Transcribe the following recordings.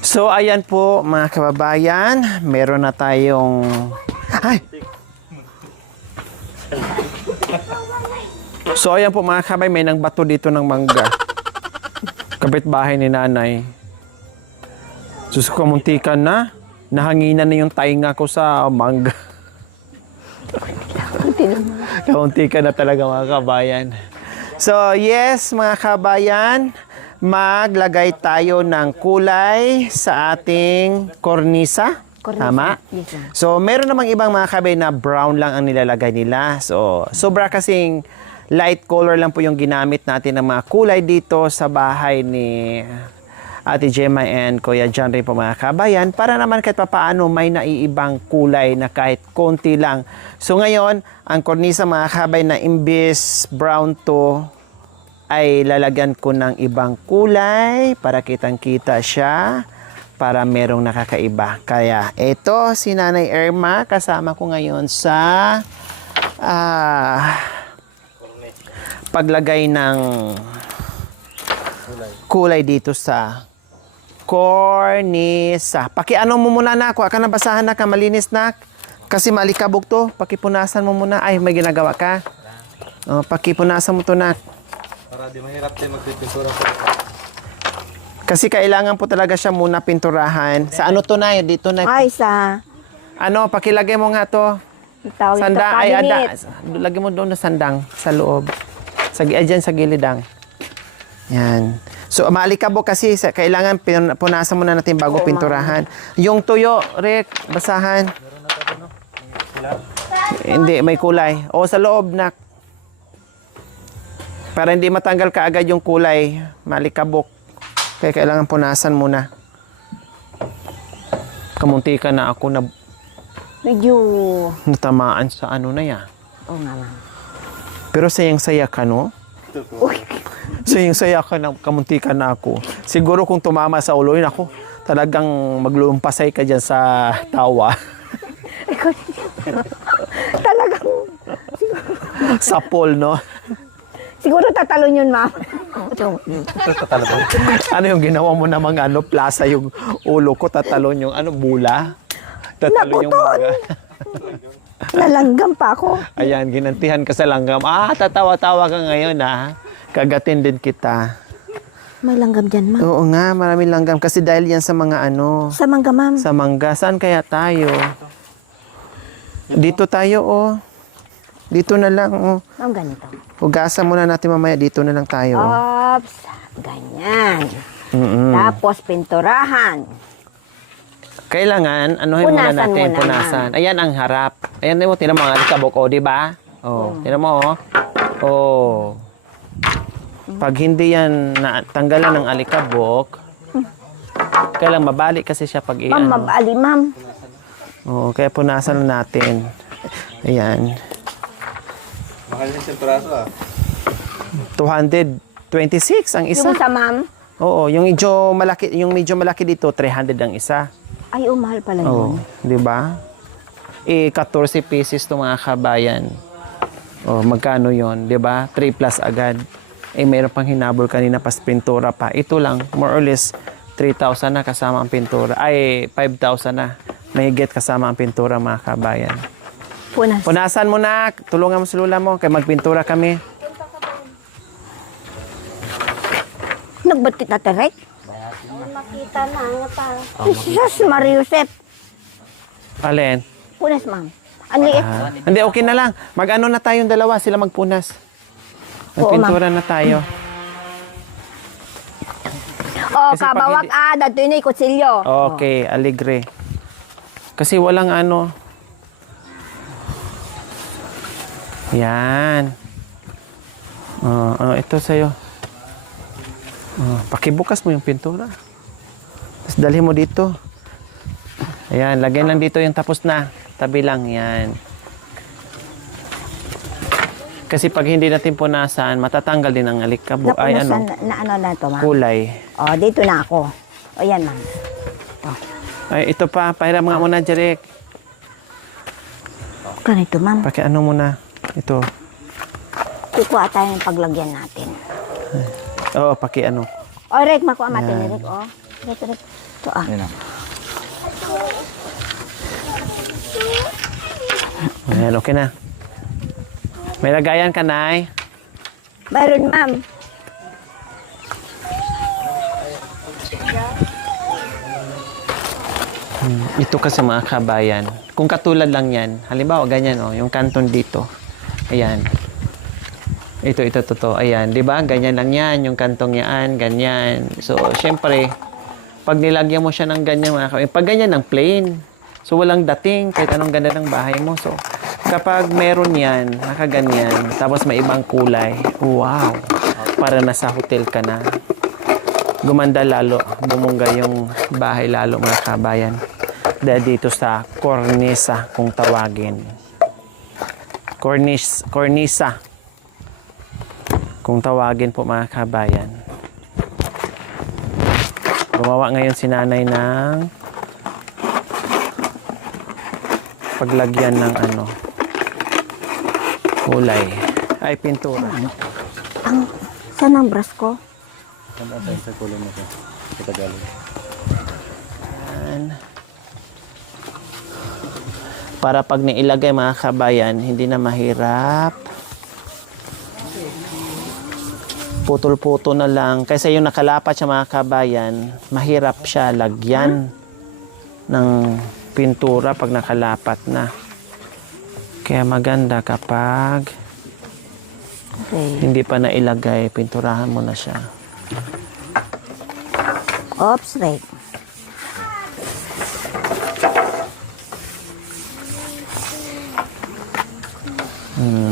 So, ayan po mga kababayan. Meron na tayong... Ay! So, ayan po mga kababayan. May nang bato dito ng mangga. Kapitbahay ni nanay. Susukamuntikan na. Nahanginan na yung tainga ko sa mangga. Kaunti ka na talaga mga kabayan. So, yes mga kabayan, maglagay tayo ng kulay sa ating kornisa. Tama? Yes, sir. So, meron namang ibang mga kabayan na brown lang ang nilalagay nila. So, sobra kasing light color lang po yung ginamit natin ng mga kulay dito sa bahay ni Ate Gemma and Kuya John rin po mga kabayan para naman kahit papaano may naiibang kulay na kahit konti lang. So ngayon, ang kornisa mga kabayan na imbis brown to ay lalagyan ko ng ibang kulay para kitang-kita siya para merong nakakaiba. Kaya ito si Nanay Irma kasama ko ngayon sa paglagay ng kulay dito sa kornisa. Pakiano mo muna na ako. Aka nabasahan na ka, malinis na. Kasi malikabog to. Pakipunasan mo muna. Ay, may ginagawa ka. O, pakipunasan mo to na. Para di mahirap tayo magpipintura po. Kasi kailangan po talaga siya muna pinturahan. Sa ano to na? Dito na. Ay, sa Ano, pakilagay mo nga to. tawag ito, Sandang. Ay, cabinet. lagay mo doon na sandang sa loob. Dyan sa gilidang. Yan. So, maalikabok kasi kailangan punasan muna natin bago pinturahan. Yung tuyo, Rick, basahan. Hindi, may kulay. O, sa loob, nak. Para hindi matanggal kaagad yung kulay, maalikabok. Kaya kailangan punasan muna. Kamunti ka na ako na Medyo... natamaan sa ano na yan. Oo nga, ma'am. Pero sayang-saya ka, no? Uy, Sayang-saya ka na, kamunti ka na ako. Siguro kung tumama sa ulo, yun ako, talagang maglumpasay ka dyan sa tawa. talagang... Sa pool, no? Siguro tatalon yun, ma'am. Ano yung ginawa mo namang ano, plaza yung ulo ko, tatalon yung ano, bula? Tatalon yung Nakuton! mga... Nalanggam pa ako. Ayan, ginantihan ka sa langgam. Tatawa-tawa ka ngayon, Kagatin din kita. May langgam dyan, ma'am. Oo nga, maraming langgam. Kasi dahil yan sa mga ano, Sa mangga, ma'am. sa mangga. Saan kaya tayo? Dito tayo, oh. Dito na lang, oh. Ma'am, ganito. Hugasan muna natin mamaya. Dito na lang tayo. Ops. Ganyan. Mm-mm. Tapos, pinturahan. Kailangan, anuhin muna Punasan natin, muna, punasan. Ayan ang harap. Ayan mo, tinan mo ang alikabok, oh, di ba? Oh, tinan mo, oh. Oh. Pag hindi yan natanggalan ng alikabok, kailangan mabalik kasi siya pag Ma'am, i-ano. mabali, ma'am. Oo, kaya punasan na natin. Ayan. Mahal niya siyang piraso 226 ang isa. Yung sa ma'am. Oo, yung medyo malaki dito, 300 ang isa. Ay, mahal pala Oo, yun. di ba? 14 pieces to mga kabayan. Oh, magkano yon, di ba? 3 plus agad. Mayroon pang hinabol kanina pas pintura pa. Ito lang, more or less, 3,000 na kasama ang pintura. Ay, 5,000 na. May get kasama ang pintura mga kabayan. Punas. Punasan mo na. Tulungan mo sa lula mo. Kaya magpintura kami. Nagbatit na terek? Makita na nga pa. Jesus, Mariusep. Alin? Punas, ma'am. Ang liit. Hindi, okay na lang. Mag-ano na tayong dalawa. Sila magpunas. Magpintura na tayo. Oh, Kasi pag kabawak hindi- dato yun kutsilyo. Okay, aligre. Kasi walang ano. Yan. Ito sa'yo. Pakibukas mo yung pintura. Tapos dalhin mo dito. Ayan, lagyan lang dito yung tapos na. Tabi lang, yan. Kasi pag hindi natin punasan, matatanggal din ang alikabok. Ay, ano, Na ano na to, ma'am? kulay. Oh, dito na ako. O, yan, ma'am. Ay, ito pa. Pahiram nga muna, Jeric. Ganito, ma'am. Pakiano muna. Ito. Kukuha tayo ng paglagyan natin. Oo, pakiano. O, Rek, makuha natin, Rek, oh. Ito ah. Yan na. Ayan, okay na. May lagayan ka, Nay? Mayroon, ma'am. Ito kasi mga kabayan. Kung katulad lang yan, halimbawa ganyan oh, yung kanton dito. Ayan. Ito, totoo. Ayan, di ba? Ganyan lang yan. Yung kantong yan, ganyan. So, syempre, pag nilagyan mo siya ng ganyan, mga kabayan, pag ganyan ng plain, so walang dating, kahit anong ganda ng bahay mo. So, kapag meron yan, nakaganyan, tapos may ibang kulay, wow, para nasa hotel ka na. Gumanda lalo, bumungga yung bahay lalo, mga kabayan. Dahil dito sa cornisa, kung tawagin. Cornisa. Kung tawagin po, mga kabayan. Gumawa ngayon si nanay ng paglagyan ng kulay. Ay, pintura. Saan ang brush ko? Ano tayo sa kulay mo ito? Sa Tagalog. Yan. Para pag nailagay, mga kabayan, hindi na mahirap. Putol-puto na lang. Kasi yung nakalapat siya, mga kabayan, mahirap siya lagyan ng pintura pag nakalapat na. Kaya maganda kapag Okay. hindi pa nailagay, pinturahan mo na siya. Oops, right.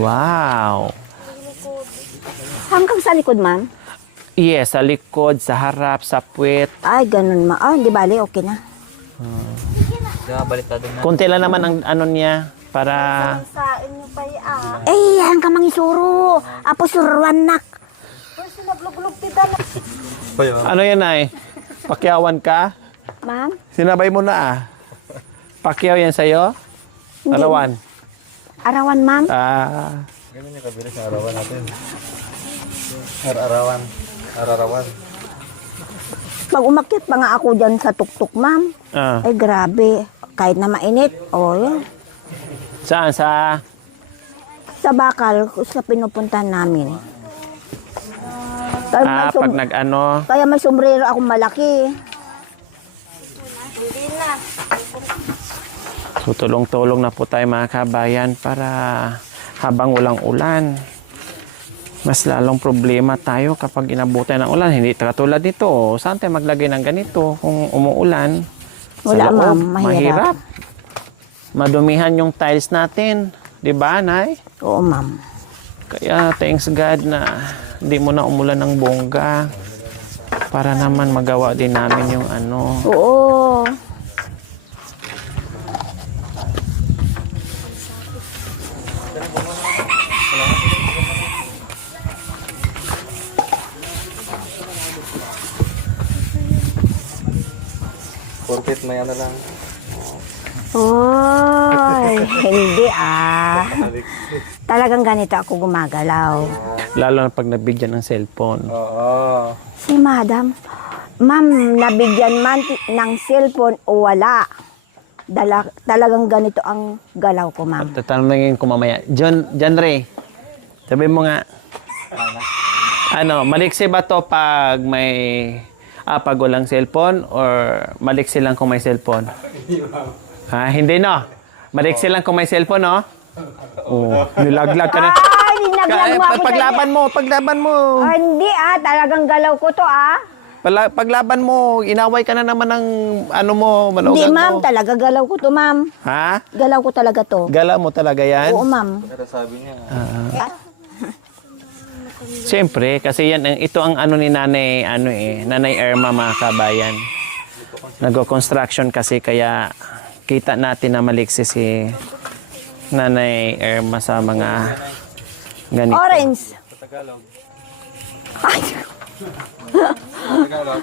Wow! Hanggang sa likod, ma'am? Yes, sa likod, sa harap, sa puwet. Ay, ganun ma. Ah, hindi bali, okay na. Kaya baliktad na. Kunti lang naman ang niya para... Sa inyo pa yan. Eh, yan ka mangisuro. Apo suruan nak. Kung sinablog-log tida na. Ano yan ay? Pakyawan ka? Ma'am? Sinabay mo na ah. Pakyaw yan sa'yo? Hindi. Alawan? Arawan, ma'am? Ah, Ganyan yung kabilis na arawan natin. Arawan. Ararawan. Pag umakyat pa nga ako dyan sa tuktok, ma'am. ah. Ay, grabe. Kahit na mainit. Oh, yan. Saan? Sa... Sa bakal, sa pinupuntahan namin. Kaya may, pag nag-ano... kaya may sombrero akong malaki. Hindi na. So, tulong-tulong na po tayo, mga kabayan, para habang walang ulan, mas lalong problema tayo kapag inabutan ng ulan. Hindi katulad nito. Oh. Saan tayo maglagay ng ganito kung umuulan? Sa Wala, loob, ma'am. Mahirap. Madumihan yung tiles natin. Di ba, Nay? Oo, ma'am. Kaya thanks God na hindi mo na umulan ng bongga para naman magawa din namin yung Oo. Porket may ano lang. Oy, hindi ah. Talagang ganito ako gumagalaw. lalo na pag nabigyan ng cellphone. Oo. Si madam, ma'am, nabigyan man ng cellphone o wala. Talagang ganito ang galaw ko, ma'am. Tatanungin ko mamaya. John Ray, sabi mo nga, maliksi ba to pag pag walang cellphone or maliksi lang kung may cellphone? Hindi no? Maliksi lang kung may cellphone, no? Oh, nilaglag ka na. Ay, ninaglag mo ako. Paglaban mo. Ah, hindi ah, talagang galaw ko to ah. Paglaban mo, inaway ka na naman ng manugan Hindi, mo. ma'am, talaga galaw ko to, ma'am. Ha? Galaw ko talaga to. Gala mo talaga yan? Oo, ma'am. Pero sabi niya. Siyempre, kasi ito ang ni Nanay, Nanay Irma, mga kabayan. Nag-construction kasi, kaya kita natin na maliksi si Nanay Irma sa mga ganito. Orange. Sa Tagalog. Ay, Sa Tagalog.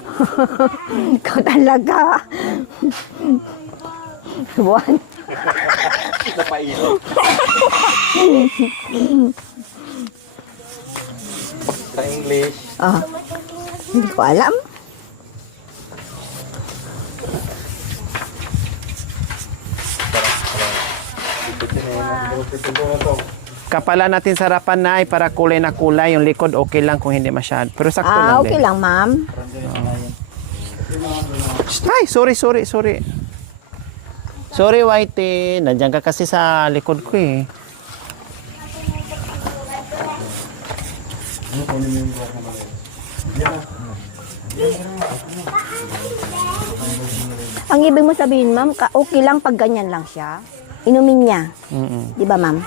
ikaw talaga. Buwan. Napailo. Sa English. Ah, hindi ko alam. Kapalan natin sa harapan na para kulay na kulay. Yung likod okay lang kung hindi masyado. Pero sakto lang Okay din. lang, ma'am. Ay, sorry. Sorry, Whitey. Nandiyan ka kasi sa likod ko eh. Ang ibig mo sabihin, ma'am, okay lang pag ganyan lang siya. Inumin niya. Mm-mm. Di ba, ma'am?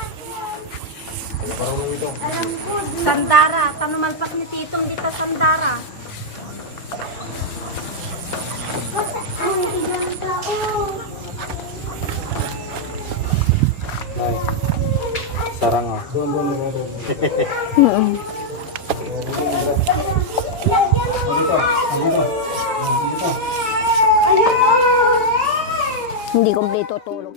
Sandara. Panumalpak ni Titong dito Sandara. Sarang ah. Hindi kompleto tulog.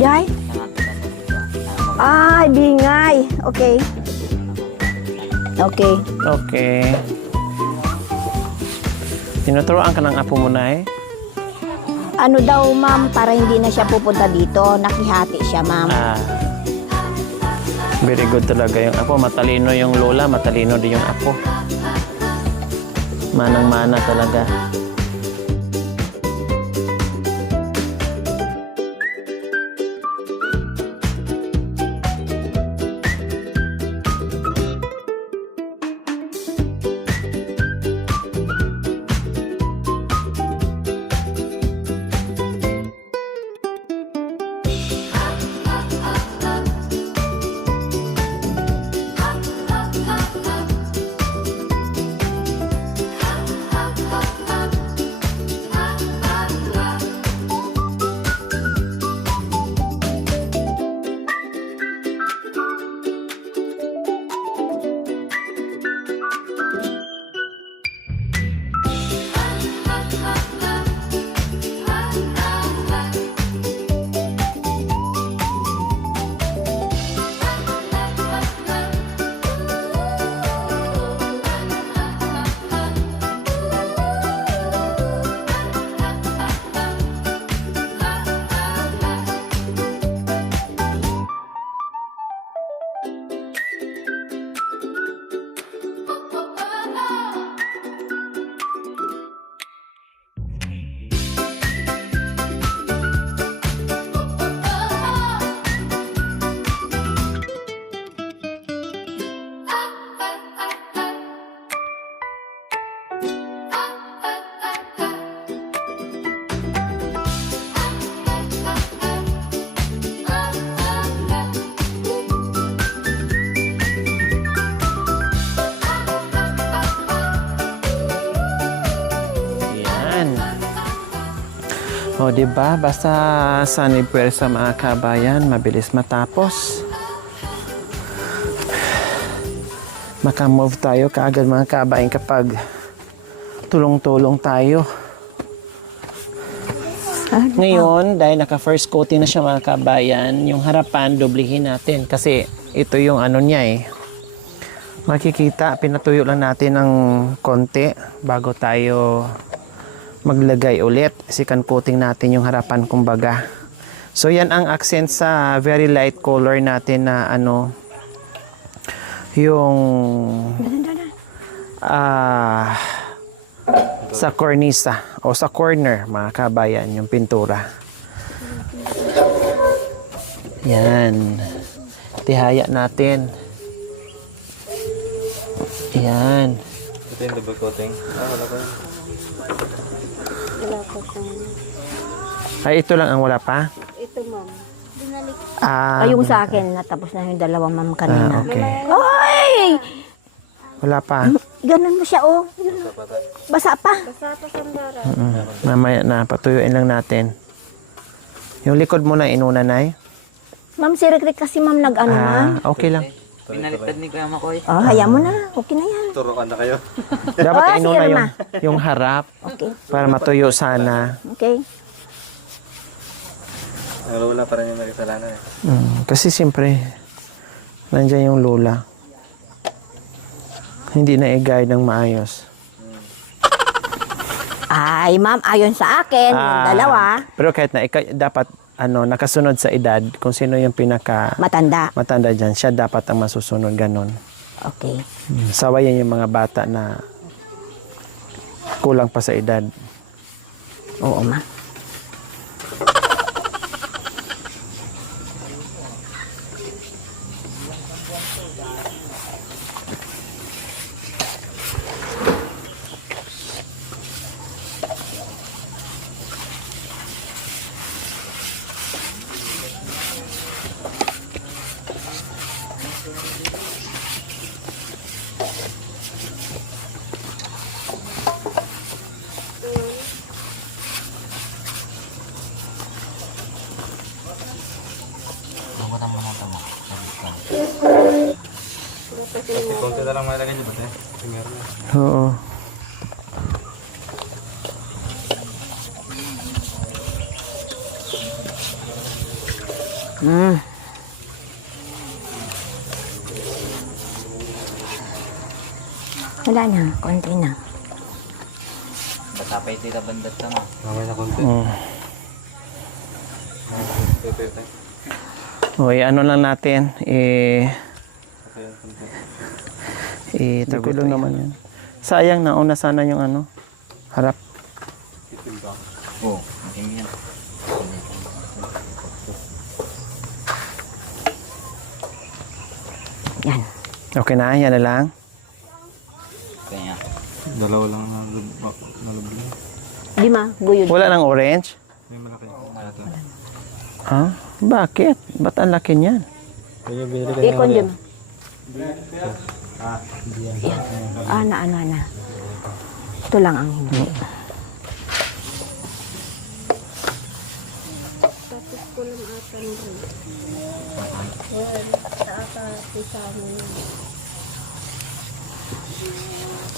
Jai? Ay, bingay. Okay. Okay. Okay. Tinuturoan ka ng apo mo na eh. Ano daw, ma'am, para hindi na siya pupunta dito. Nakihati siya, ma'am. Very good talaga yung apo. Matalino yung lola, matalino din yung apo. Manang-mana talaga. O, diba? Basta sunny sa mga kabayan, mabilis matapos. Makamove tayo kaagad mga kabayan kapag tulong-tulong tayo. Ngayon, dahil naka-first coating na siya mga kabayan, yung harapan, dublihin natin. Kasi ito yung ano niya eh. Makikita, pinatuyo lang natin ng konti bago tayo maglagay ulit. Second coating natin yung harapan kumbaga. So yan ang accent sa very light color natin na ano yung sa cornisa o sa corner mga kabayan yung pintura. Yan. Tihaya natin. Yan. Ito yung double coating. Wala pa yun. Ay, ito lang ang wala pa? Ito, ma'am. Binalik. Yung sa akin, natapos na yung dalawang ma'am kanina. Okay. Ay! Wala pa. Ganun mo siya, oh. Basa pa. Basa pa Sandara. Mamaya na, patuyuin lang natin. Yung likod mo na inuna na eh. Ma'am, si Rick kasi ma'am nag-ano, ma'am. Okay lang. Pinaliktad ni Kuya Makoy. Oh, hayaan mo na. Okay na yan. Turukan na kayo. Dapat Oh, inuna sige, yung harap Okay. para matuyo sana. Okay. Wala pa rin yung may kasalanan eh. Kasi siyempre, nandiyan yung lola. Hindi na i-guide ng maayos. Ay, ma'am, ayon sa akin, yung dalawa, Pero kahit na dapat nakasunod sa edad, kung sino yung pinaka matanda. matanda dyan, siya dapat ang masusunod, ganon. Okay. Sawayan yung mga bata na kulang pa sa edad. Oo, ma'am. Kasi konti na lang malagay niyo ba tayo? Meron na. Oo. Wala na, konti na. Basta pa ito ka bandat ka mo. Mamay na konti. Ito. Okay, ano lang natin, Okay, konti. itakulong naman yan. Sayang, nauna sana yung harap. Itim ba? Oo, making yan. Yan. Okay na, yan na lang. Kaya, Dalawa lang nalubli. Lima, guyod. Wala nang orange? May malaki. Ito. Ha? Bakit? Ba't ang laki niyan? Kaya binili ka Ikon din. Ah, Na. Ito lang ang hindi.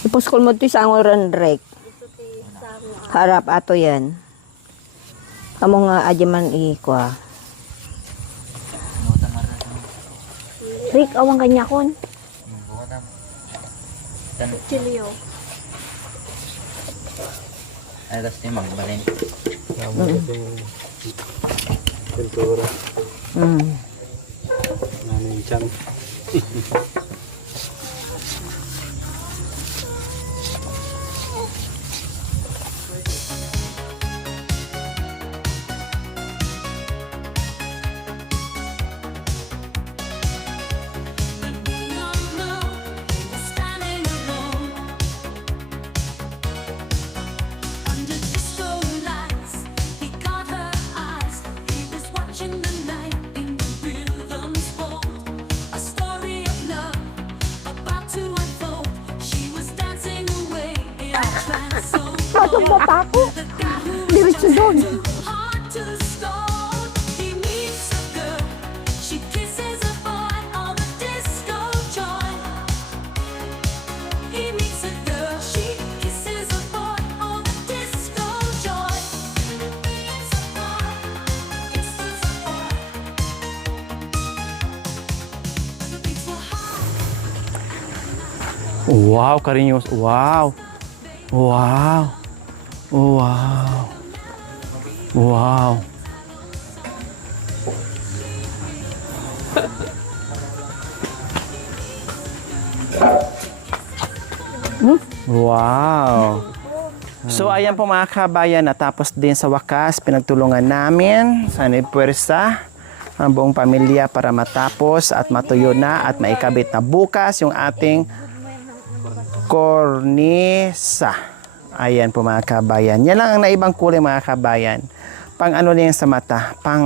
Ipuskol mo ito sa ang rek. Harap ato yan. Amo nga adyaman ikwa. buta marasa mo. Rick, awang kanya kon. Buta mo. Chilio. Ay, kasi magbalin. tama ito yung pintura. Namin chan. Patumba pa ako. Diretso doon. Wow, Cariños. Wow. Wow. Wow. Wow. Wow. So ayan po mga kabayan, natapos din sa wakas, pinagtulungan namin sa puwersa ang buong pamilya para matapos at matuyo na at maikabit na bukas yung ating kornisa. Ayan po mga kabayan. Yan lang ang naibang kulay mga kabayan. Pang ano na yan sa mata, pang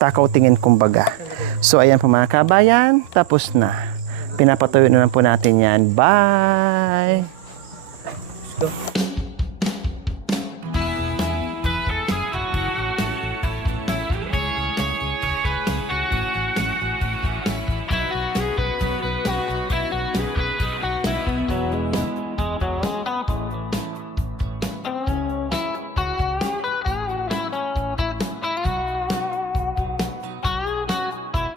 takaw tingin kumbaga. So ayan po mga kabayan, tapos na. Pinapatuyo na lang po natin yan. Bye!